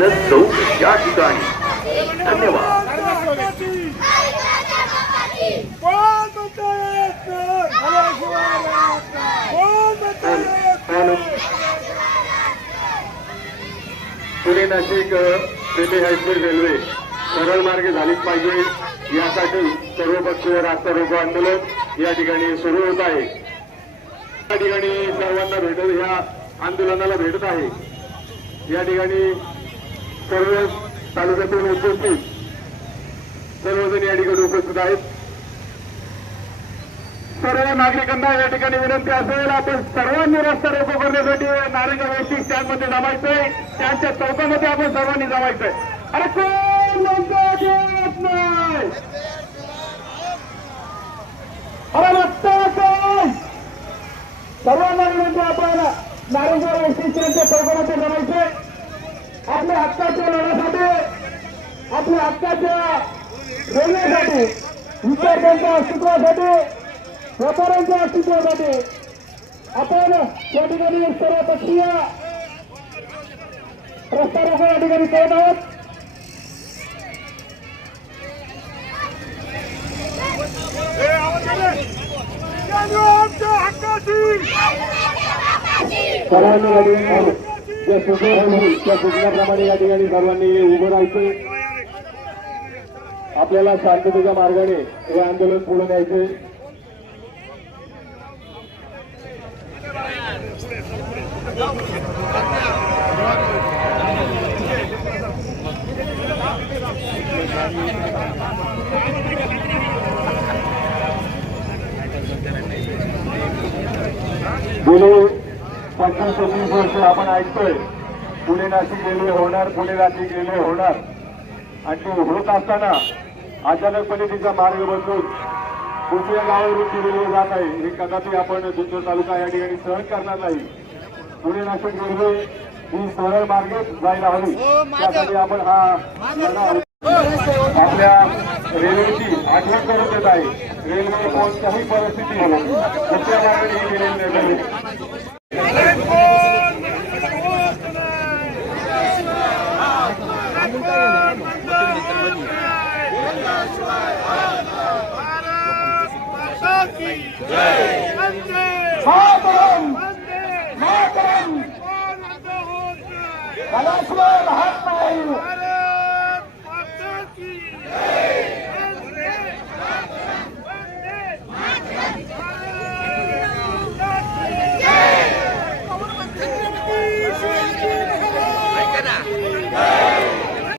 चौक या ठिकाणी धन्यवाद। Pune Nashik semi high speed railway सरळ मार्गे झालीच पाहिजे यासाठी सर्वपक्षीय रास्ता रोको आंदोलन या ठिकाणी सुरू होत आहे। या ठिकाणी सर्वांना भेटत ह्या आंदोलनाला भेटत आहे। या ठिकाणी सर्व तालुक्यातून उपस्थित सर्वजण या ठिकाणी उपस्थित आहेत। सर्व नागरिकांना या ठिकाणी विनंती असेल आपण सर्वांनी रस्ता रोको करण्यासाठी नारायणगाव एसटी स्टँड मध्ये जमायचंय, त्यांच्या चौकामध्ये आपण सर्वांनी जमायचंय। अरे कोण म्हणतो नाही, अरे रस्ता कोण, सर्वांना विनंती आपण नारायणगाव एसटी स्टँडच्या चौकामध्ये जमायचंय। आपल्या हक्काच्या लढ्यासाठी, आपल्या हक्काच्या रेल्वेसाठी, विद्यार्थ्यांच्या अस्तित्वासाठी, व्यापाऱ्यांच्या अस्तित्वासाठी आपण या ठिकाणी सर्वपक्षीय रस्ता रोको या ठिकाणी करत आहोत। सर्वांनी या ठिकाणी जे त्या सूचनाप्रमाणे या ठिकाणी सर्वांनी उभं राहायचं। आपल्याला शांततेच्या मार्गाने हे आंदोलन पुढे न्यायचे। गेले 25-26 वर्ष आपण ऐकतोय पुणे नाशिक रेल्वे होणार, पुणे नाशिक रेल्वे होणार, आणि ती होत असताना अचानकपणे तिचा मार्ग बदलून दुसऱ्या गावावरून ती रेल्वे जात आहे। हे कदापि आपण जुन्नर तालुका या ठिकाणी सहन करणार नाही। पुणे नाशिक रेल्वे ही सरळ मार्गे जायला हवी, त्यासाठी आपण हा आपल्या रेल्वेची आठवण करून देत आहे। रेल्वे कोणत्याही परिस्थिती दुसऱ्या मार्गाने गेलेली नाही। महात्मा